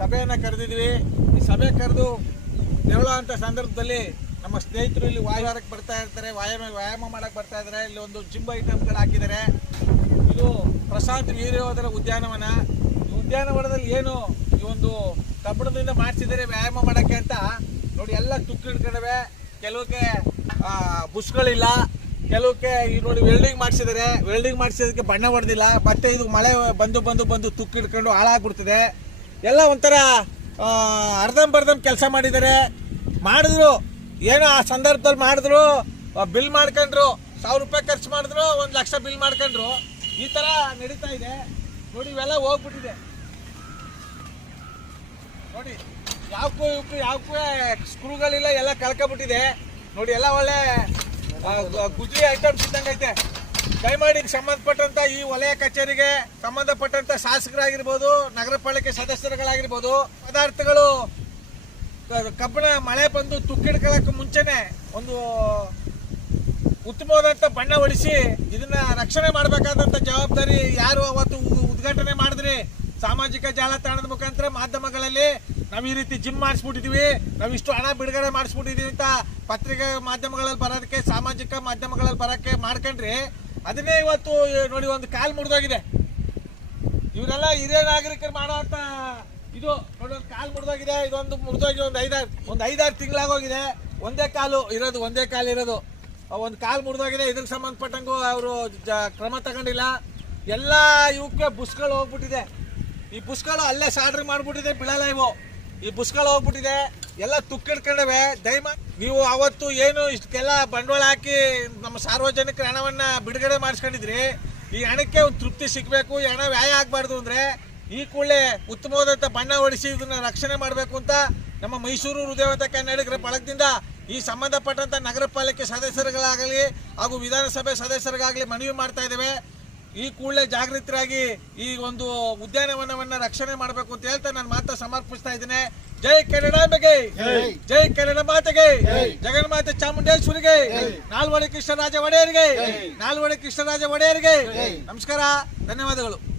ಸಭೆಯನ್ನ ಕರೆದಿದ್ವಿ. ಈ ಸಭೆ ಕರೆದು ಅಂತ ಸಂದರ್ಭದಲ್ಲಿ ನಮ್ಮ ಸ್ನೇಹಿತರು ಇಲ್ಲಿ ವಾಯುವಾರಕ್ಕೆ ಬರ್ತಾ ಇರ್ತಾರೆ. ವ್ಯಾಯಾಮ ವ್ಯಾಯಾಮ ಮಾಡೋಕ್ಕೆ ಬರ್ತಾ ಇದ್ದಾರೆ. ಇಲ್ಲಿ ಒಂದು ಜಿಮ್ ಐಟಮ್ಗಳು ಹಾಕಿದ್ದಾರೆ. ಇದು ಪ್ರಶಾಂತ್ ವೀರ್ಯೋದರ ಉದ್ಯಾನವನ. ಉದ್ಯಾನವನದಲ್ಲಿ ಏನು ಈ ಒಂದು ಕಬ್ಬಣದಿಂದ ಮಾಡಿಸಿದರೆ ವ್ಯಾಯಾಮ ಮಾಡೋಕ್ಕೆ ಅಂತ ನೋಡಿ, ಎಲ್ಲ ತುಕ್ಕು ಹಿಡ್ಕೊಂಡವೆ. ಕೆಲವಕ್ಕೆ ಬುಷ್ಗಳಿಲ್ಲ ಕೆಲವಕ್ಕೆ ಈ ನೋಡಿ ವೆಲ್ಡಿಂಗ್ ಮಾಡಿಸಿದ್ದಾರೆ. ವೆಲ್ಡಿಂಗ್ ಮಾಡಿಸಿದಕ್ಕೆ ಬಣ್ಣ ಹೊಡೆದಿಲ್ಲ. ಮತ್ತೆ ಇದು ಮಳೆ ಬಂದು ಬಂದು ಬಂದು ತುಕ್ಕು ಹಿಡ್ಕೊಂಡು ಹಾಳಾಗ್ಬಿಡ್ತದೆ. ಎಲ್ಲ ಒಂಥರ ಅರ್ಧಂಬರ್ಧಂ ಕೆಲಸ ಮಾಡಿದ್ದಾರೆ ಮಾಡಿದ್ರು, ಏನೋ ಆ ಸಂದರ್ಭದಲ್ಲಿ ಮಾಡಿದ್ರು ಬಿಲ್ ಮಾಡ್ಕೊಂಡ್ರು, ಸಾವಿರ ರೂಪಾಯಿ ಖರ್ಚು ಮಾಡಿದ್ರು, ಒಂದು ಲಕ್ಷ ಬಿಲ್ ಮಾಡ್ಕೊಂಡ್ರು. ಈ ಥರ ನಡೀತಾ ಇದೆ. ನೋಡಿ, ಇವೆಲ್ಲ ಹೋಗ್ಬಿಟ್ಟಿದೆ. ನೋಡಿ ಯಾವಕ್ಕೂ ಇವಕ್ಕೂ ಯಾವಕ್ಕೂ ಸ್ಕ್ರೂಗಳಿಲ್ಲ ಎಲ್ಲ ಕಳ್ಕೊಬಿಟ್ಟಿದೆ. ನೋಡಿ, ಎಲ್ಲ ಒಳ್ಳೆ ಗುಜರಿ ಐಟಮ್ಸ್ ಇದ್ದಂಗೈತೆ. ದಯಮಾಡಿ ಇದಕ್ಕೆ ಸಂಬಂಧಪಟ್ಟಂತ ಈ ವಲಯ ಕಚೇರಿಗೆ ಸಂಬಂಧಪಟ್ಟಂತ ಶಾಸಕರಾಗಿರ್ಬೋದು, ನಗರ ಪಾಲಿಕೆ ಸದಸ್ಯರುಗಳಾಗಿರ್ಬೋದು, ಪದಾರ್ಥಗಳು ಕಬ್ಬಿಣ ಮಳೆ ಬಂದು ತುಕ್ಕಿಡ್ಕೊಳ್ಳೋಕೆ ಮುಂಚೆನೆ ಒಂದು ಉತ್ತಮವಾದಂತ ಬಣ್ಣ ಹೊಡಿಸಿ ಇದನ್ನ ರಕ್ಷಣೆ ಮಾಡಬೇಕಾದಂತ ಜವಾಬ್ದಾರಿ ಯಾರು ಅವತ್ತು ಉದ್ಘಾಟನೆ ಮಾಡಿದ್ರಿ ಸಾಮಾಜಿಕ ಜಾಲತಾಣದ ಮುಖಾಂತರ ಮಾಧ್ಯಮಗಳಲ್ಲಿ ನಾವು ಈ ರೀತಿ ಜಿಮ್ ಮಾಡಿಸ್ಬಿಟ್ಟಿದೀವಿ, ನಾವು ಇಷ್ಟು ಹಣ ಬಿಡುಗಡೆ ಮಾಡಿಸ್ಬಿಟ್ಟಿದೀವಿ ಅಂತ ಪತ್ರಿಕೆ ಮಾಧ್ಯಮಗಳಲ್ಲಿ ಬರೋದಕ್ಕೆ, ಸಾಮಾಜಿಕ ಮಾಧ್ಯಮಗಳಲ್ಲಿ ಬರೋಕ್ಕೆ ಮಾಡ್ಕೊಂಡ್ರಿ ಅದನ್ನೇ ಇವತ್ತು ನೋಡಿ ಒಂದು ಕಾಲ್ ಮುರಿದೋಗಿದೆ. ಇವರೆಲ್ಲ ಹಿರಿಯ ನಾಗರಿಕರು ಮಾಡುವಂತ ಇದು, ನೋಡಿ ಒಂದು ಕಾಲ್ ಮುರಿದೋಗಿದೆ, ಇದೊಂದು ಮುರಿದೋಗಿ ಒಂದು ಐದಾರು ಒಂದು ಐದಾರು ತಿಂಗಳಾಗೋಗಿದೆ. ಒಂದೇ ಕಾಲು ಇರೋದು, ಒಂದೇ ಕಾಲು ಇರೋದು. ಒಂದು ಕಾಲು ಮುರಿದೋಗಿದೆ ಇದ್ರ ಸಂಬಂಧಪಟ್ಟಂಗೂ ಅವರು ಕ್ರಮ ತಗೊಂಡಿಲ್ಲ. ಎಲ್ಲ ಇವಕ್ಕೆ ಬುಸ್ಗಳು ಹೋಗ್ಬಿಟ್ಟಿದೆ. ಈ ಬುಸ್ಗಳು ಅಲ್ಲೇ ಸಾಡ್ರಿ ಮಾಡ್ಬಿಟ್ಟಿದೆ ಬಿಳಲ್ಲ ಇವು ಈ ಬುಸ್ಗಳು ಹೋಗ್ಬಿಟ್ಟಿದೆ. ಎಲ್ಲ ತುಕ್ಕಿಡ್ಕೊಂಡವೆ. ದಯಮ ನೀವು ಅವತ್ತು ಏನು ಇಷ್ಟಕ್ಕೆಲ್ಲ ಬಂಡವಾಳ ಹಾಕಿ ನಮ್ಮ ಸಾರ್ವಜನಿಕರ ಹಣವನ್ನ ಬಿಡುಗಡೆ ಮಾಡಿಸ್ಕೊಂಡಿದ್ರಿ. ಈ ಹಣಕ್ಕೆ ಒಂದು ತೃಪ್ತಿ ಸಿಗಬೇಕು, ಈ ಹಣ ವ್ಯಾಯ ಆಗಬಾರ್ದು ಅಂದ್ರೆ ಈ ಕೂಡಲೇ ಉತ್ತಮವಾದಂಥ ಬಣ್ಣ ಹೊಡಿಸಿ ಇದನ್ನ ರಕ್ಷಣೆ ಮಾಡಬೇಕು ಅಂತ ನಮ್ಮ ಮೈಸೂರು ಹೃದಯವಂತ ಕನ್ನಡಿಗರ ಬಳಗದಿಂದ ಈ ಸಂಬಂಧಪಟ್ಟಂತ ನಗರ ಪಾಲಿಕೆ ಸದಸ್ಯರುಗಳಾಗಲಿ ಹಾಗೂ ವಿಧಾನಸಭೆ ಸದಸ್ಯರಿಗಾಗಲಿ ಮನವಿ ಮಾಡ್ತಾ ಇದ್ದೇವೆ. ಈ ಕೂಡಲೇ ಜಾಗೃತರಾಗಿ ಈ ಒಂದು ಉದ್ಯಾನವನವನ್ನ ರಕ್ಷಣೆ ಮಾಡಬೇಕು ಅಂತ ಹೇಳ್ತಾ ನಾನು ಮಾತಾ ಸಮರ್ಪಿಸ್ತಾ ಇದ್ದೇನೆ. ಜೈ ಕನ್ನಡಾಂಬೆಗೆ ಜೈ. ಕನ್ನಡ ಮಾತೆಗೆ. ಜಗನ್ಮಾತೆ ಚಾಮುಂಡೇಶ್ವರಿಗೆ. ನಾಲ್ವಡಿ ಕೃಷ್ಣರಾಜ ಒಡೆಯರಿಗೆ. ನಾಲ್ವಡಿ ಕೃಷ್ಣರಾಜ ಒಡೆಯರಿಗೆ. ನಮಸ್ಕಾರ. ಧನ್ಯವಾದಗಳು.